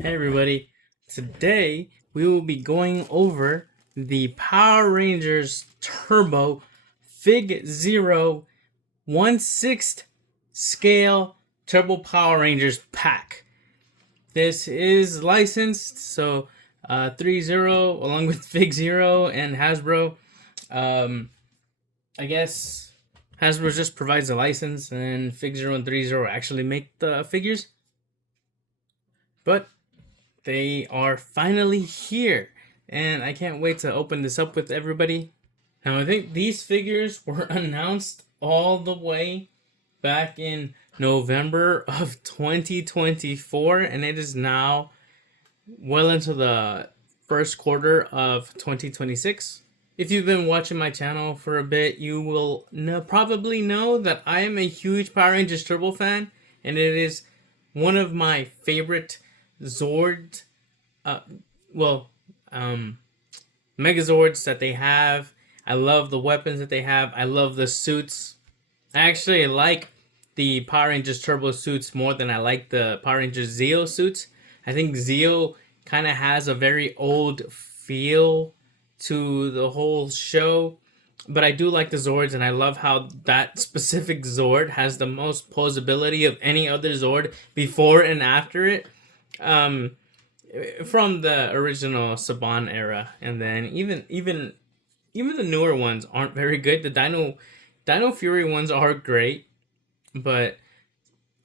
Hey everybody, today we will be going over the Power Rangers Turbo FigZero 1/6 scale Turbo Power Rangers pack. This is licensed, so Threezero along with FigZero and Hasbro. Um, I guess Hasbro just provides a license and FigZero and Threezero actually make the figures. But they are finally here, and I can't wait to open this up with everybody. Now, I think these figures were announced all the way back in November of 2024, and it is now well into the first quarter of 2026. If you've been watching my channel for a bit, you will probably know that I am a huge Power Rangers Turbo fan, and it is one of my favorite Zord, uh, well, Megazords that they have. I love the weapons that they have. I love the suits. I actually like the Power Rangers Turbo suits more than I like the Power Rangers Zeo suits. I think Zeo kind of has a very old feel to the whole show, but I do like the Zords, and I love how that specific Zord has the most posability of any other Zord before and after it. Um, from the original Saban era, and then even the newer ones aren't very good. The Dino Fury ones are great, but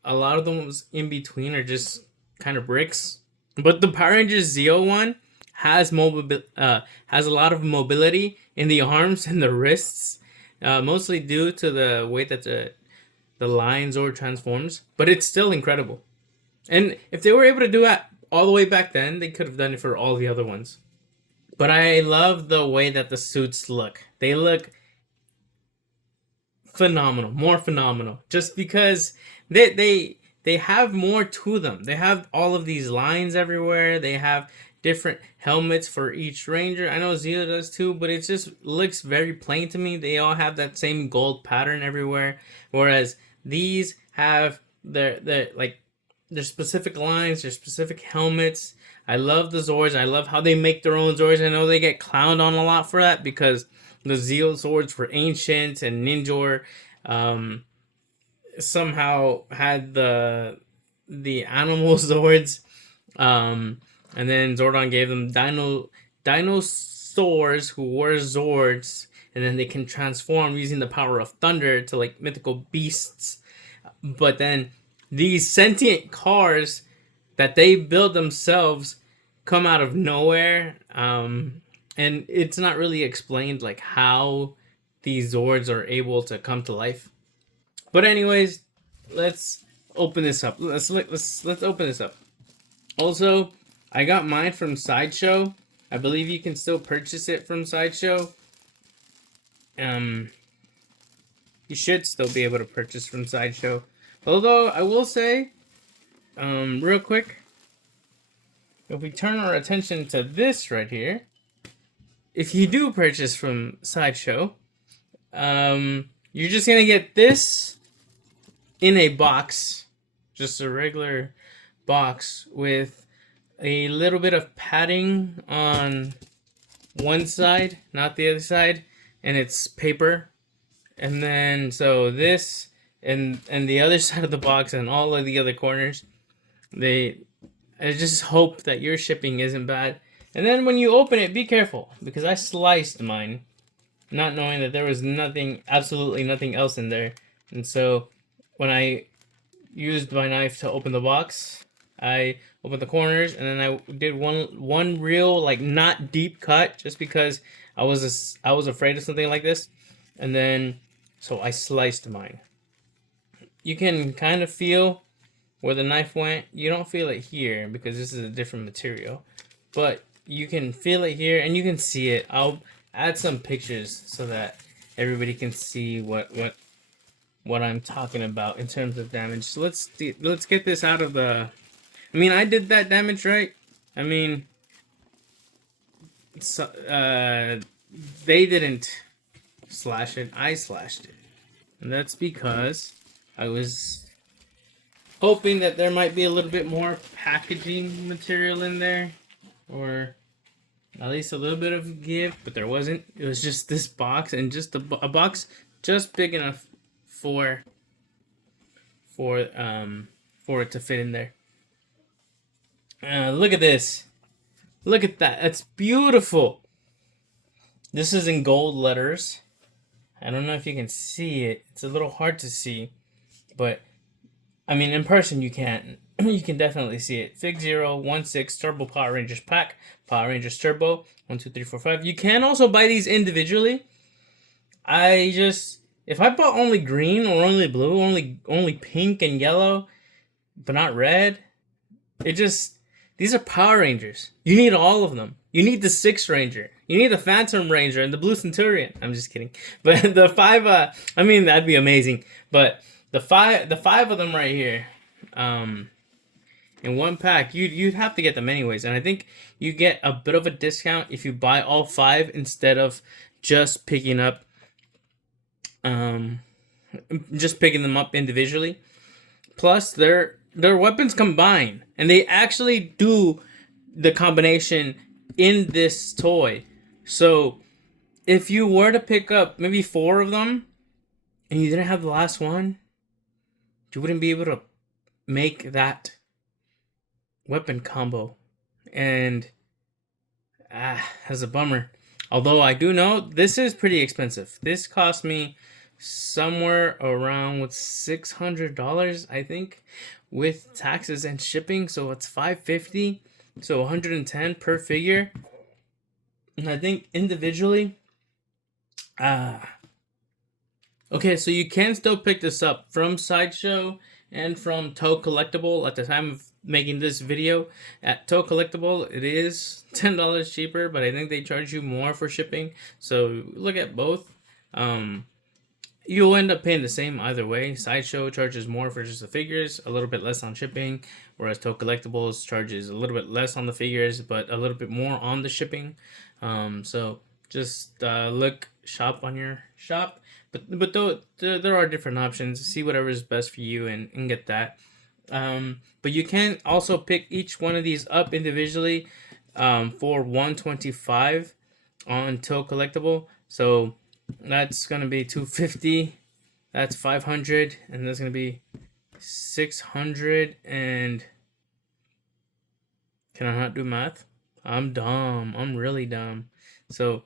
a lot of the ones in between are just kind of bricks. But the Power Rangers Zeo one has a lot of mobility in the arms and the wrists, mostly due to the way that the Lion Zord transforms. But it's still incredible. And if they were able to do it all the way back then, they could have done it for all the other ones. But I love the way that the suits look. They look phenomenal, more phenomenal, just because they have more to them. They have all of these lines everywhere. They have different helmets for each ranger. I know Zeo does too, but it just looks very plain to me. They all have that same gold pattern everywhere, whereas these have their specific lines, their specific helmets. I love the Zords. I love how they make their own Zords. I know they get clowned on a lot for that because the Zeo Zords were ancient, and Ninjor somehow had the animal Zords, and then Zordon gave them dinosaurs who were Zords, and then they can transform using the power of thunder to like mythical beasts. But then these sentient cars that they build themselves come out of nowhere, and it's not really explained like how these Zords are able to come to life. But anyways, let's open this up. Let's open this up. Also, I got mine from Sideshow. I believe you can still purchase it from Sideshow. You should still be able to purchase from Sideshow. Although I will say, real quick, if we turn our attention to this right here, if you do purchase from Sideshow, you're just gonna get this in a box, just a regular box with a little bit of padding on one side, not the other side, and it's paper. And then so this and the other side of the box and all of the other corners, I just hope that your shipping isn't bad. And then when you open it, be careful, because I sliced mine, not knowing that there was absolutely nothing else in there. And so when I used my knife to open the box, I opened the corners, and then I did one real like not deep cut, just because I was afraid of something like this. And then so I sliced mine. You can kind of feel where the knife went. You don't feel it here because this is a different material, but you can feel it here, and you can see it. I'll add some pictures so that everybody can see what I'm talking about in terms of damage. So let's get this out of the. I mean, I did that damage, right? I mean, so, they didn't slash it. I slashed it, and that's because I was hoping that there might be a little bit more packaging material in there, or at least a little bit of gift, but there wasn't. It was just this box, and just a box just big enough for it to fit in there. Look at this. Look at that. That's beautiful. This is in gold letters. I don't know if you can see it. It's a little hard to see, but I mean, in person you can. You can definitely see it. FigZero 1/6 Turbo Power Rangers pack. Power Rangers Turbo 1, 2, 3, 4, 5. You can also buy these individually. If I bought only green or only blue, only pink and yellow, but not red, these are Power Rangers. You need all of them. You need the 6 Ranger. You need the Phantom Ranger and the Blue Centurion. I'm just kidding. But the 5, I mean, that'd be amazing. But the five of them right here, in one pack, you'd have to get them anyways. And I think you get a bit of a discount if you buy all 5 instead of just picking them up individually. Plus, their weapons combine, and they actually do the combination in this toy. So if you were to pick up maybe 4 of them and you didn't have the last one, you wouldn't be able to make that weapon combo, and that's a bummer. Although I do know this is pretty expensive. This cost me somewhere around with $600, I think, with taxes and shipping. So it's $550, so $110 per figure. And I think individually, okay, so you can still pick this up from Sideshow and from Toe Collectible at the time of making this video. At Toe Collectible, it is $10 cheaper, but I think they charge you more for shipping. So look at both. You'll end up paying the same either way. Sideshow charges more for just the figures, a little bit less on shipping, whereas Toe Collectibles charges a little bit less on the figures, but a little bit more on the shipping. So just shop on your shop. But though there are different options. See whatever is best for you and get that. But you can also pick each one of these up individually for $125 on Toe Collectible. So that's gonna be $250. That's $500, and that's gonna be $600. And can I not do math? I'm dumb. I'm really dumb. So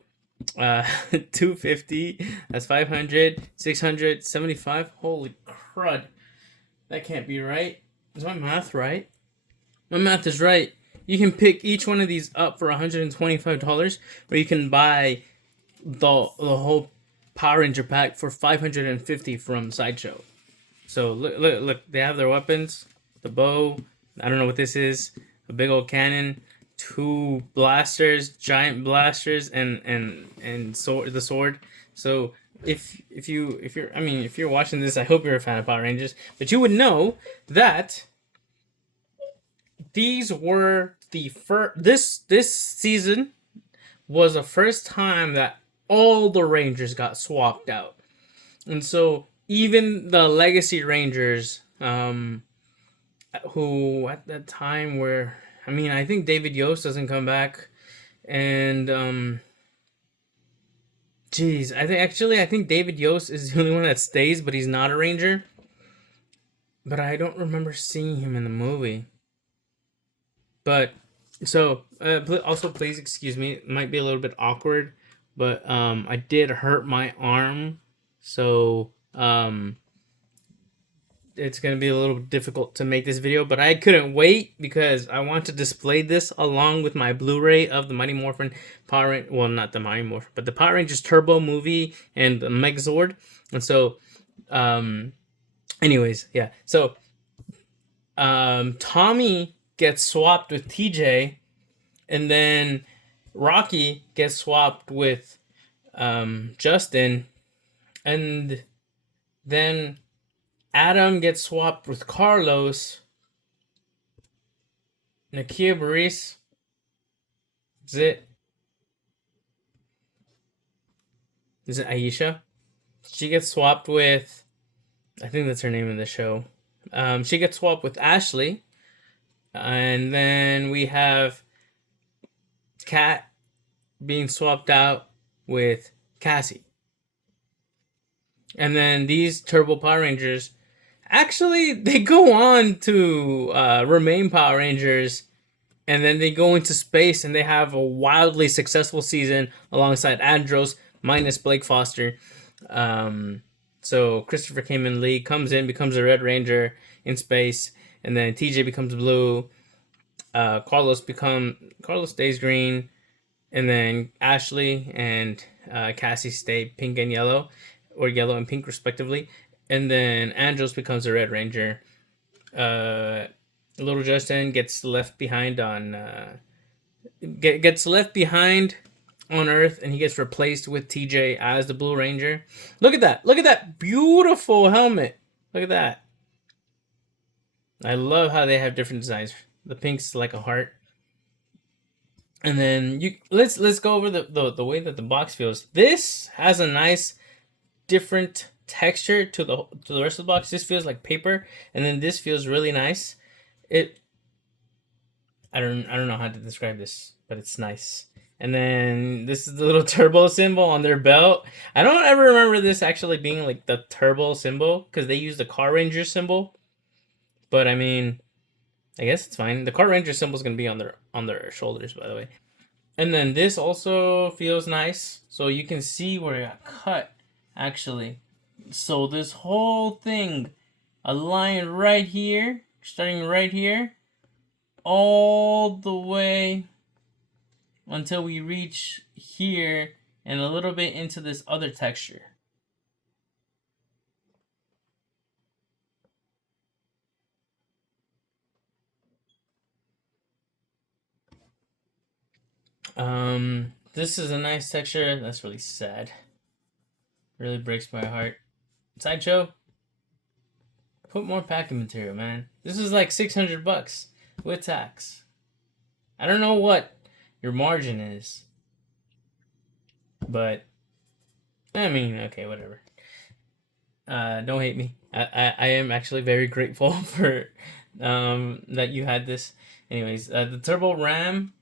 $250. That's $500. $675. Holy crud! That can't be right. Is my math right? My math is right. You can pick each one of these up for $125, or you can buy the whole Power Ranger pack for $550 from Sideshow. So look, they have their weapons, the bow. I don't know what this is. A big old cannon, 2 blasters, giant blasters, and the sword. So if you're watching this, I hope you're a fan of Power Rangers, but you would know that these were the first. This season was the first time that all the Rangers got swapped out, and so even the Legacy Rangers, who at that time were, I think David Yost doesn't come back, and I think David Yost is the only one that stays, but he's not a Ranger. But I don't remember seeing him in the movie. But so also please excuse me, it might be a little bit awkward, but I did hurt my arm, so it's gonna be a little difficult to make this video, but I couldn't wait because I want to display this along with my Blu-ray of the Mighty Morphin not the Mighty Morphin, but the Power Rangers Turbo movie and the Megazord. And so anyways, yeah. So Tommy gets swapped with TJ, and then Rocky gets swapped with Justin, and then Adam gets swapped with Carlos. Nakia Baris. Is it Aisha? She gets swapped with, I think that's her name in the show. She gets swapped with Ashley, and then we have Kat being swapped out with Cassie. And then these Turbo Power Rangers, actually, they go on to remain Power Rangers, and then they go into space and they have a wildly successful season alongside Andros, minus Blake Foster. So Christopher Kamen Lee comes in, becomes a Red Ranger in space, and then TJ becomes blue. Carlos stays green, and then Ashley and Cassie stay pink and yellow, or yellow and pink respectively, and then Andros becomes a Red Ranger. Little Justin gets left behind on Earth, and he gets replaced with TJ as the Blue Ranger. Look at that! Look at that beautiful helmet! Look at that! I love how they have different designs. The pink's like a heart. And then let's go over the way that the box feels. This has a nice different texture to the rest of the box. This feels like paper, and then this feels really nice. I don't know how to describe this, but it's nice. And then this is the little turbo symbol on their belt. I don't ever remember this actually being like the turbo symbol, because they use the Car Ranger symbol. But I mean, I guess it's fine. The Car Ranger symbol is gonna be on their shoulders, by the way. And then this also feels nice, so you can see where it got cut, actually. So this whole thing, a line right here, starting right here, all the way until we reach here and a little bit into this other texture. This is a nice texture. That's really sad. Really breaks my heart. Sideshow, put more packing material, man. This is like $600 with tax. I don't know what your margin is, but I mean, okay, whatever. Don't hate me. I am actually very grateful for that you had this. Anyways, the turbo ram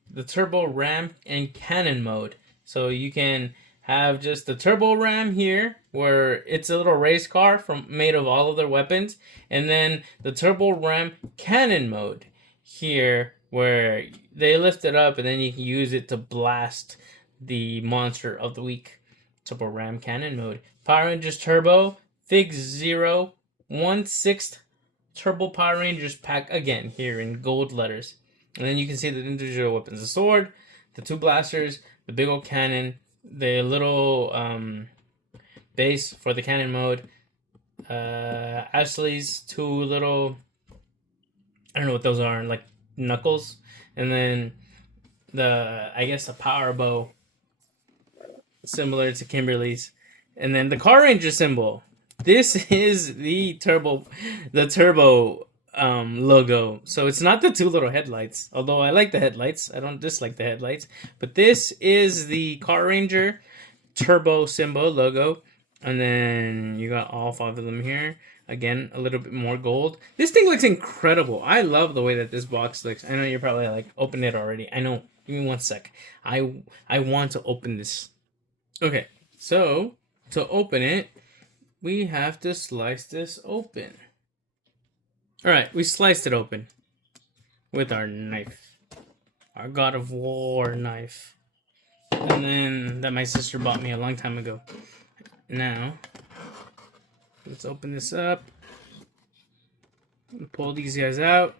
and cannon mode. So you can have just the turbo ram here, where it's a little race car made of all of their weapons, and then the turbo ram cannon mode here, where they lift it up and then you can use it to blast the monster of the week. Turbo ram cannon mode. Power Rangers Turbo, FigZero, 1/6 Turbo Power Rangers pack again here in gold letters. And then you can see the individual weapons: the sword, the two blasters, the big old cannon, the little base for the cannon mode, Ashley's two little, I don't know what those are, like knuckles, and then I guess a power bow similar to Kimberly's, and then the Car Ranger symbol. This is the turbo logo. So it's not the two little headlights, although I like the headlights. I don't dislike the headlights, but this is the Car Ranger turbo symbol logo, and then you got all 5 of them here. Again, a little bit more gold. This thing looks incredible. I love the way that this box looks. I know you're probably like, open it already. I know. Give me 1 sec. I want to open this. Okay, so to open it, we have to slice this open. Alright, we sliced it open with our knife. Our God of War knife. And then that my sister bought me a long time ago. Now, let's open this up. Pull these guys out.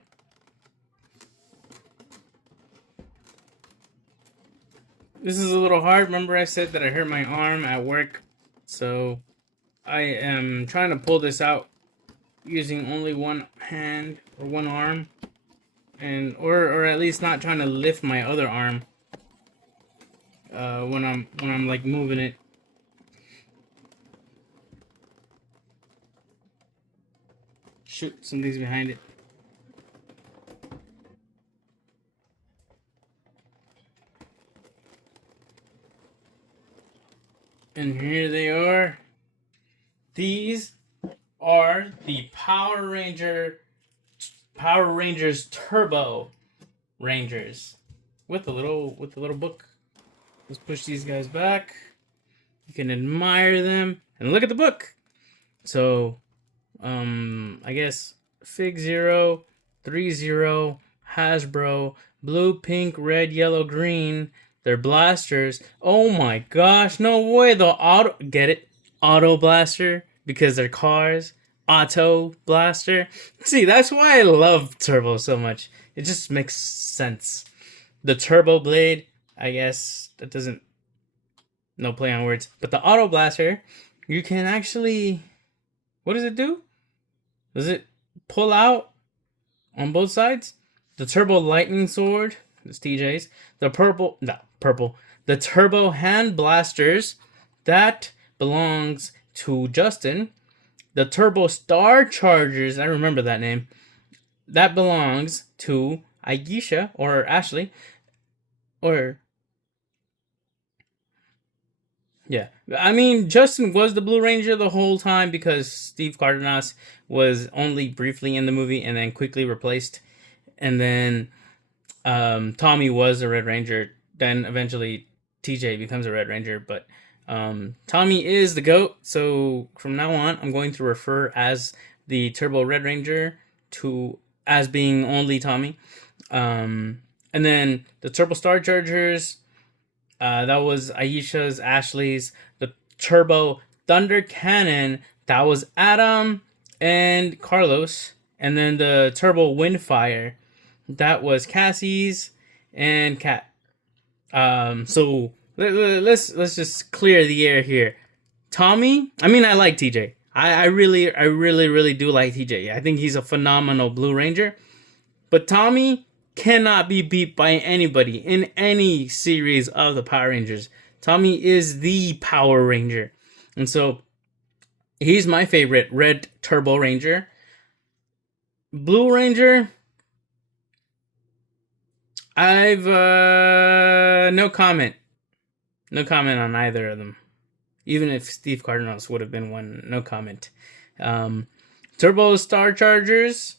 This is a little hard. Remember I said that I hurt my arm at work, so I am trying to pull this out using only one hand or one arm, and or at least not trying to lift my other arm when I'm like moving it. Shoot, something's behind it. And here they are. These are the Power Rangers Turbo Rangers with the little book. Let's push these guys back. You can admire them and look at the book. So, I guess FigZero, Threezero, Hasbro, blue, pink, red, yellow, green. They're blasters. Oh my gosh, no way. The auto blaster, because they're cars. Auto blaster. See, that's why I love Turbo so much. It just makes sense. The Turbo Blade, I guess that doesn't, no play on words. But the auto blaster, you can actually, what does it do? Does it pull out on both sides? The Turbo Lightning Sword, this TJ's. The the Turbo Hand Blasters, that belongs to Justin. The Turbo Star Chargers, I remember that name, that belongs to Aisha or Ashley. Or, yeah. I mean, Justin was the Blue Ranger the whole time because Steve Cardenas was only briefly in the movie and then quickly replaced. And then Tommy was a Red Ranger. Then eventually TJ becomes a Red Ranger. But Tommy is the GOAT. So from now on, I'm going to refer as the Turbo Red Ranger to as being only Tommy. And then the Turbo Star Chargers, that was Aisha's, Ashley's. The Turbo Thunder Cannon, that was Adam and Carlos. And then the Turbo Windfire, that was Cassie's and Kat. So let's just clear the air here. Tommy, I mean, I like TJ. I really do like TJ. I think he's a phenomenal Blue Ranger. But Tommy cannot be beat by anybody in any series of the Power Rangers. Tommy is the Power Ranger. And so he's my favorite Red Turbo Ranger. Blue Ranger, I've no comment. No comment on either of them. Even if Steve Cardenas would have been one, no comment. Turbo Star Chargers,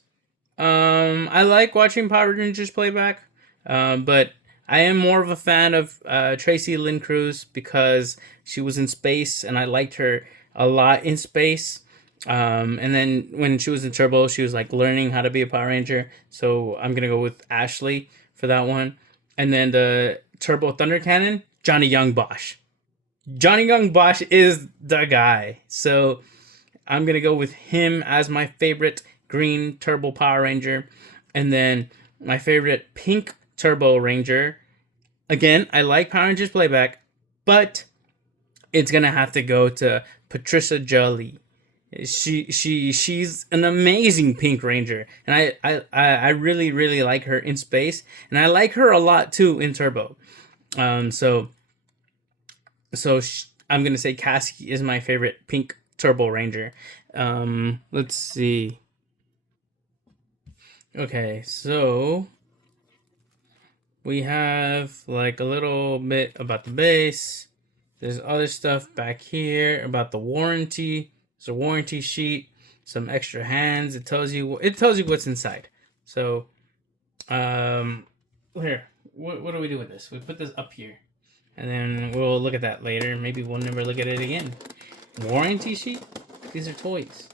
I like watching Power Rangers playback, but I am more of a fan of Tracy Lynn Cruz because she was in space and I liked her a lot in space. And then when she was in Turbo, she was like learning how to be a Power Ranger. So I'm gonna go with Ashley for that one. And then the Turbo Thunder Cannon, Johnny Young Bosch. Johnny Young Bosch is the guy. So I'm gonna go with him as my favorite green Turbo Power Ranger. And then my favorite pink Turbo Ranger. Again, I like Power Rangers playback, but it's gonna have to go to Patricia Jolie. She's an amazing Pink Ranger, and I really like her in space, and I like her a lot too in Turbo. So I'm gonna say Cassie is my favorite Pink Turbo Ranger. Let's see. Okay, so we have like a little bit about the base. There's other stuff back here about the warranty. It's a warranty sheet, some extra hands. It tells you what's inside. So, here, what do we do with this? We put this up here, and then we'll look at that later. Maybe we'll never look at it again. Warranty sheet? These are toys.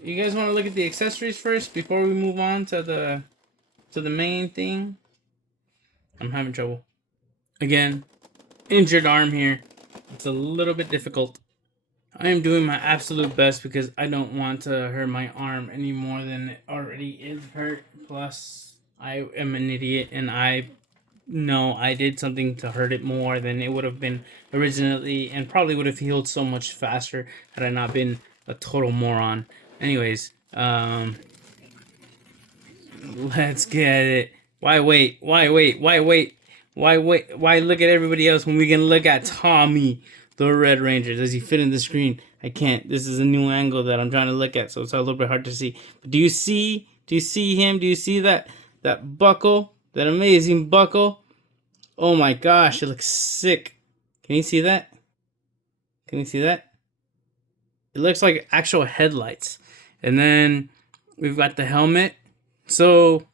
You guys want to look at the accessories first before we move on to the main thing? I'm having trouble. Again, injured arm here. It's a little bit difficult. I am doing my absolute best because I don't want to hurt my arm any more than it already is hurt. Plus, I am an idiot and I know I did something to hurt it more than it would have been originally and probably would have healed so much faster had I not been a total moron. Anyways, let's get it. Why wait? Why look at everybody else when we can look at Tommy, the Red Ranger? Does he fit in the screen? I can't. This is a new angle that I'm trying to look at, so it's a little bit hard to see. But do you see him? Do you see that buckle? That amazing buckle? Oh my gosh, it looks sick. Can you see that? Can you see that? It looks like actual headlights. And then we've got the helmet. So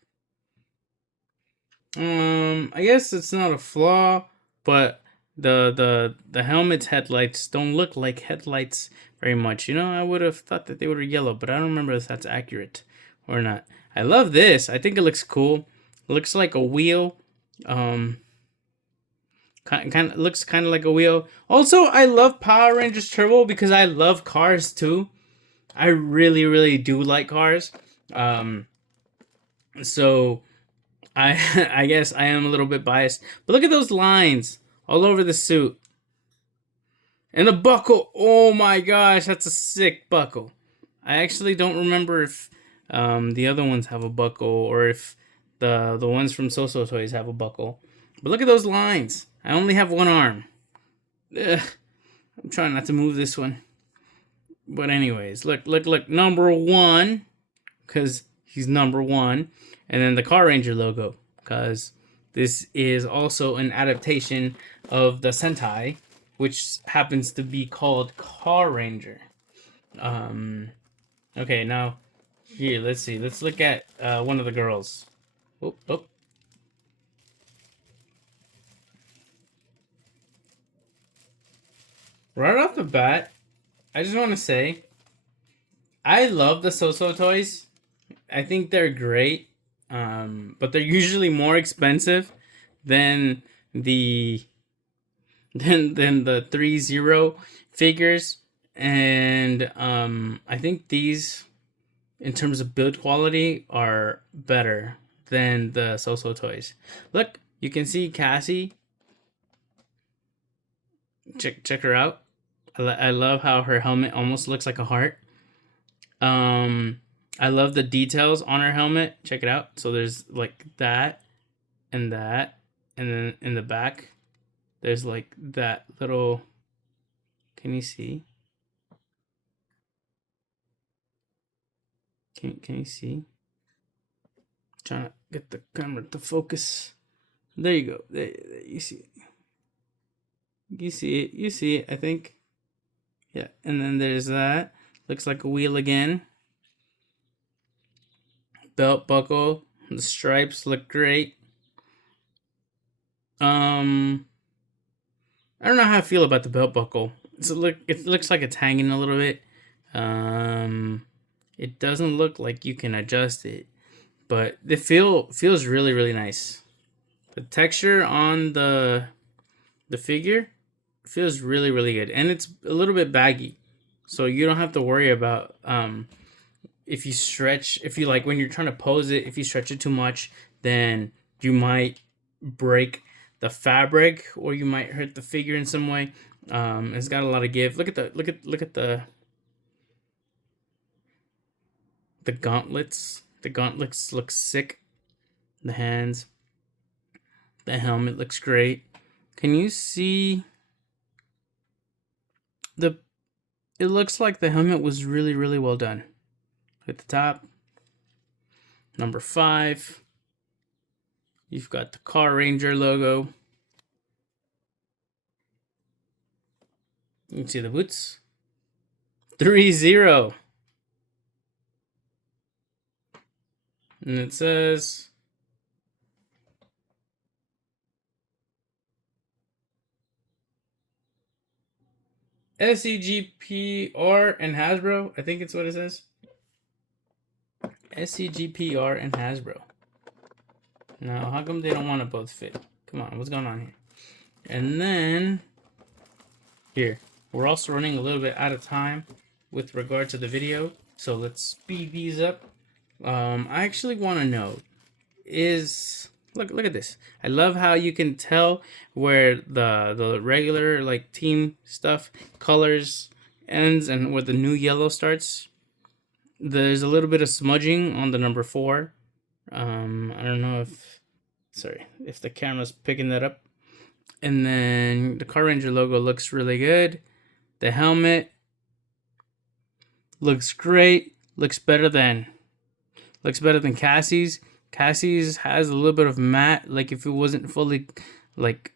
I guess it's not a flaw, but the helmet's headlights don't look like headlights very much. You know, I would have thought that they were yellow, but I don't remember if that's accurate or not. I love this. I think it looks cool. It looks like a wheel. Kind of looks kind of like a wheel. Also, I love Power Rangers Turbo because I love cars too. I really, really do like cars. So I I guess I am a little bit biased. But look at those lines all over the suit. And the buckle. Oh my gosh, that's a sick buckle. I actually don't remember if the other ones have a buckle or if the ones from So Toys have a buckle. But look at those lines. I only have one arm. Ugh. I'm trying not to move this one. But anyways, look, number one, because he's number one. And then the Car Ranger logo, because this is also an adaptation of the Sentai, which happens to be called Car Ranger. Okay, now, here, let's see. Let's look at one of the girls. Oh. Right off the bat, I just want to say, I love the So Toys. I think they're great, but they're usually more expensive than the Threezero figures, and I think these, in terms of build quality, are better than the So Toys. Look, you can see Cassie. Check her out. I love how her helmet almost looks like a heart. I love the details on her helmet. Check it out. So there's like that, and then in the back, there's like that little. Can you see? Can you see? Trying to get the camera to focus. There you go. There you see it. You see it. You see it. I think. Yeah, and then there's that. Looks like a wheel again. Belt buckle. The stripes look great. I don't know how I feel about the belt buckle. It looks like it's hanging a little bit. It doesn't look like you can adjust it, but it feels really, really nice. The texture on the figure feels really, really good, and it's a little bit baggy, so you don't have to worry about if you like when you're trying to pose it, if you stretch it too much, then you might break the fabric or you might hurt the figure in some way. It's got a lot of give. Look at the gauntlets. The gauntlets look sick. The hands. The helmet looks great. Can you see it looks like the helmet was really, really well done. At the top, number 5. You've got the Car Ranger logo. You can see the boots. Threezero. And it says SCGPR and Hasbro. I think it's what it says. SCGPR and Hasbro. Now, how come they don't want to both fit? Come on, what's going on here? And then, here, we're also running a little bit out of time with regard to the video, so let's speed these up. I actually want to know, look at this. I love how you can tell where the regular like team stuff colors ends and where the new yellow starts. There's a little bit of smudging on the number 4. I don't know if the camera's picking that up. And then the Car Ranger logo looks really good. The helmet looks great. Looks better than Cassie's. Cassie's has a little bit of matte, like if it wasn't fully like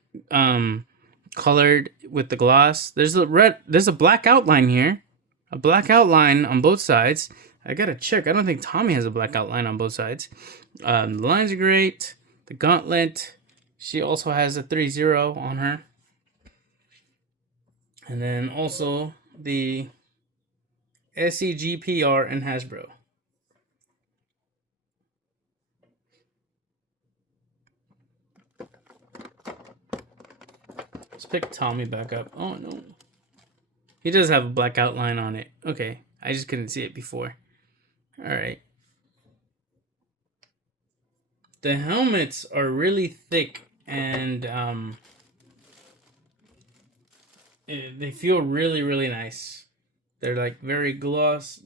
colored with the gloss. There's a black outline here. a black outline on both sides. I gotta check. I don't think Tommy has a black outline on both sides. The lines are great. The gauntlet. She also has a Threezero on her. And then also the SEGPR and Hasbro. Let's pick Tommy back up. Oh no. He does have a black outline on it. Okay. I just couldn't see it before. Alright. The helmets are really thick and they feel really, really nice. They're like very glossy.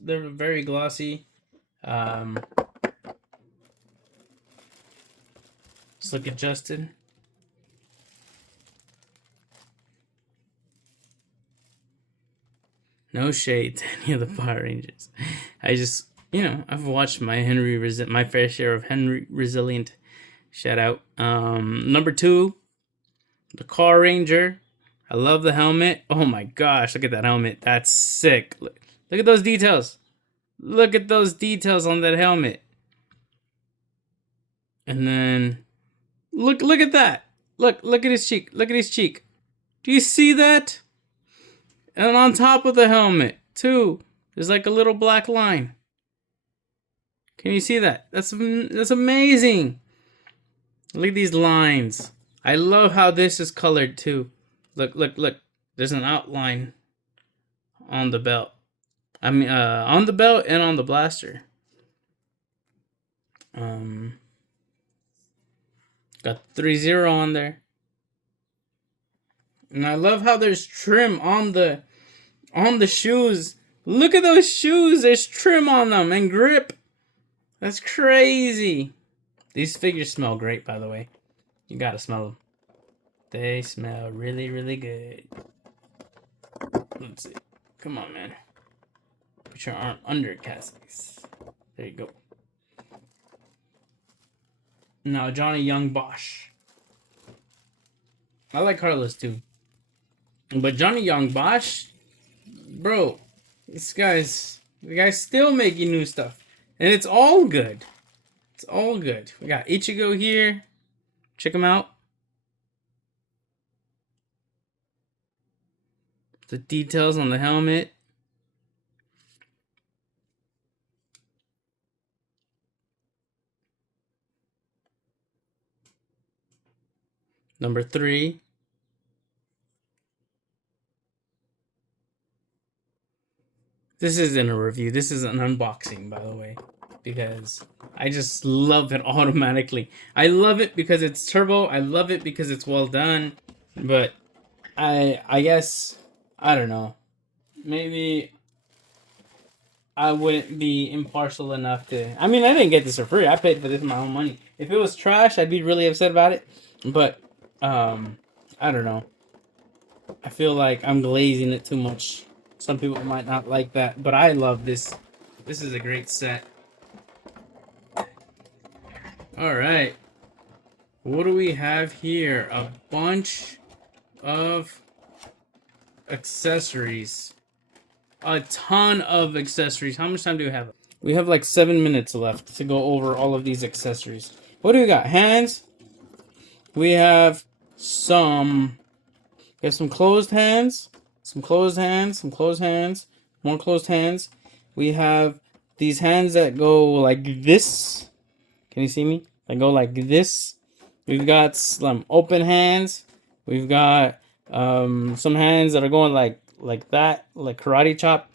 Just look adjusted. No shade to any of the Power Rangers. I just, I've watched my fair share of Henry Resilient. Shout out. Number 2, the Car Ranger. I love the helmet. Oh my gosh, look at that helmet. That's sick. Look at those details. Look at those details on that helmet. And then look at that. Look at his cheek. Look at his cheek. Do you see that? And on top of the helmet, too, there's like a little black line. Can you see that? That's amazing. Look at these lines. I love how this is colored, too. Look. There's an outline on the belt. I mean, on the belt and on the blaster. Got Threezero on there. And I love how there's trim on the shoes. Look at those shoes. There's trim on them and grip. That's crazy. These figures smell great, by the way. You gotta smell them. They smell really, really good. Let's see. Come on, man. Put your arm under Cassie's. There you go. Now, Johnny Young Bosch. I like Carlos, too. But Johnny Young Bosch, bro, the guy's still making new stuff. And it's all good. It's all good. We got Ichigo here. Check him out. The details on the helmet. Number 3. This isn't a review. This is an unboxing, by the way, because I just love it automatically. I love it because it's turbo. I love it because it's well done. But I guess, I don't know. Maybe I wouldn't be impartial enough to... I mean, I didn't get this for free. I paid for this with my own money. If it was trash, I'd be really upset about it. But, I don't know. I feel like I'm glazing it too much. Some people might not like that, but I love this. This is a great set. Alright. What do we have here? A bunch of accessories. A ton of accessories. How much time do we have? We have like 7 minutes left to go over all of these accessories. What do we got? Hands. We have some closed hands. Some closed hands, some closed hands, more closed hands. We have these hands that go like this. Can you see me? They go like this. We've got some open hands. We've got some hands that are going like that, like karate chop.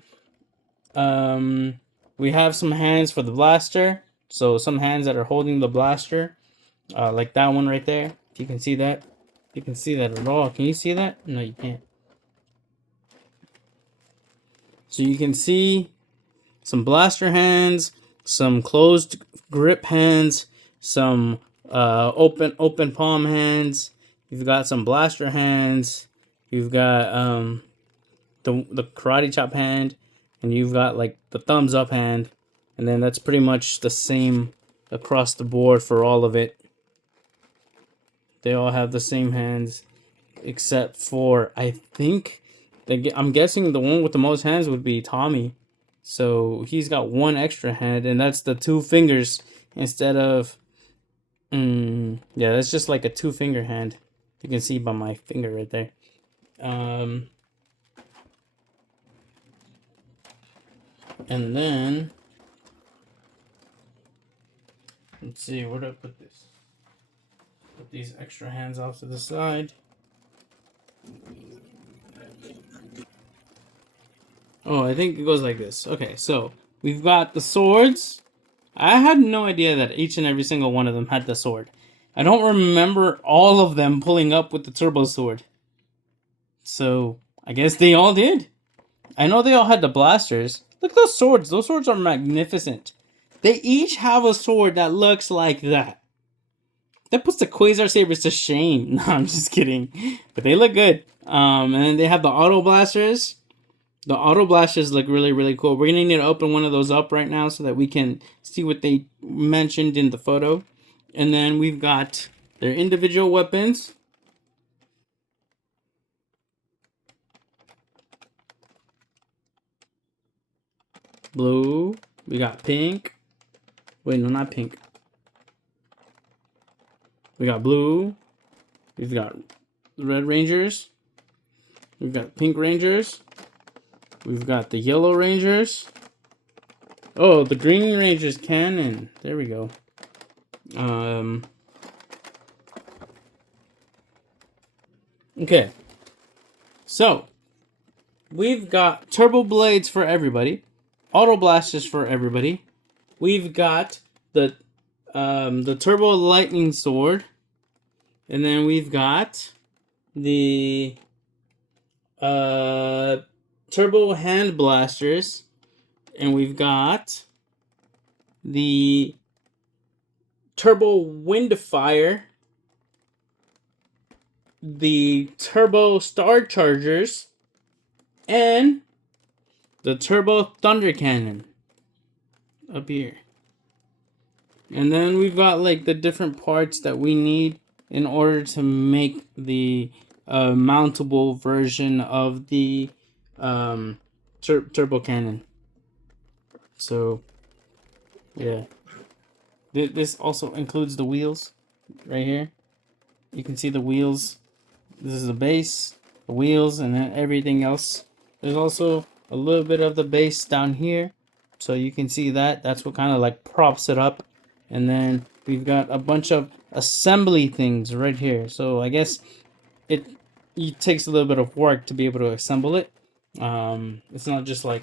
We have some hands for the blaster. So some hands that are holding the blaster, like that one right there. If you can see that. You can see that at all. Can you see that? No, you can't. So you can see some blaster hands, some closed grip hands, some open palm hands. You've got some blaster hands. You've got the karate chop hand, and you've got like the thumbs up hand, and then that's pretty much the same across the board for all of it. They all have the same hands, except for I think I'm guessing the one with the most hands would be Tommy. So he's got one extra hand, and that's the 2 fingers instead of. Yeah, that's just like a 2-finger hand. You can see by my finger right there. And then let's see, where do I put this? Put these extra hands off to the side. Oh, I think it goes like this. Okay, so we've got the swords. I had no idea that each and every single one of them had the sword. I don't remember all of them pulling up with the turbo sword. So, I guess they all did. I know they all had the blasters. Look at those swords. Those swords are magnificent. They each have a sword that looks like that. That puts the Quasar Sabers to shame. No, I'm just kidding. But they look good. And then they have the auto blasters. The auto blasters look really, really cool. We're going to need to open one of those up right now so that we can see what they mentioned in the photo. And then we've got their individual weapons. Blue. We got pink. Wait, no, not pink. We got blue. We've got red rangers. We've got pink rangers. We've got the yellow rangers. Oh, the green ranger's cannon. There we go. Okay. So, we've got turbo blades for everybody. Auto blasters for everybody. We've got the turbo lightning sword. And then we've got the turbo hand blasters, and we've got the turbo wind fire, the turbo star chargers, and the turbo thunder cannon up here. And then we've got like the different parts that we need in order to make the mountable version of the turbo cannon. So, yeah. This also includes the wheels right here. You can see the wheels. This is the base, the wheels, and then everything else. There's also a little bit of the base down here. So you can see that. That's what kind of like props it up. And then we've got a bunch of assembly things right here. So I guess it takes a little bit of work to be able to assemble it. It's not just like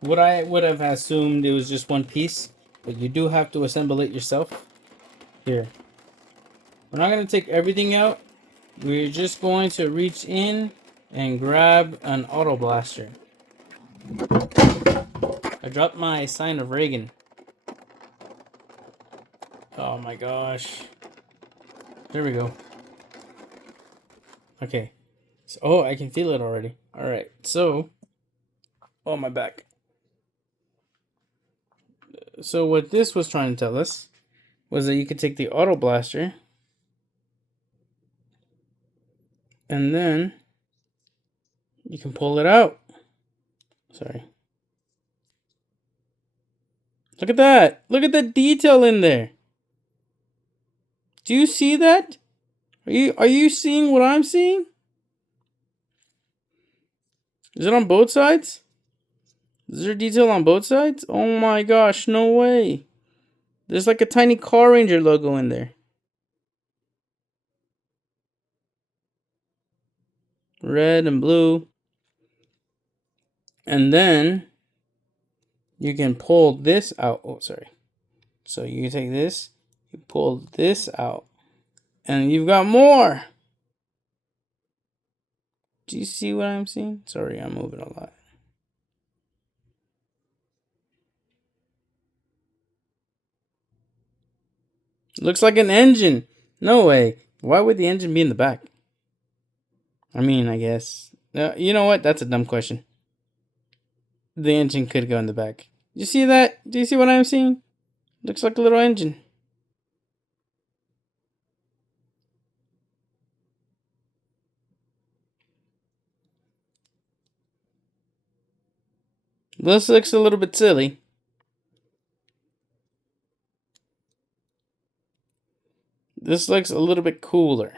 what I would have assumed it was just one piece, but you do have to assemble it yourself. Here, we're not going to take everything out. We're just going to reach in and grab an auto blaster. I dropped my sign of Reagan. Oh my gosh. There we go. Okay. So, oh, I can feel it already. Alright, so. Oh, my back. So what this was trying to tell us was that you could take the auto blaster and then you can pull it out. Sorry. Look at that. Look at the detail in there. Do you see that? Are you seeing what I'm seeing? Is it on both sides? Is there detail on both sides? Oh my gosh, no way. There's like a tiny Car Ranger logo in there. Red and blue. And then you can pull this out. Oh, sorry. So you take this, you pull this out, and you've got more. Do you see what I'm seeing? Sorry, I'm moving a lot. Looks like an engine. No way. Why would the engine be in the back? I mean, I guess. You know what? That's a dumb question. The engine could go in the back. You see that? Do you see what I'm seeing? Looks like a little engine. This looks a little bit silly. This looks a little bit cooler.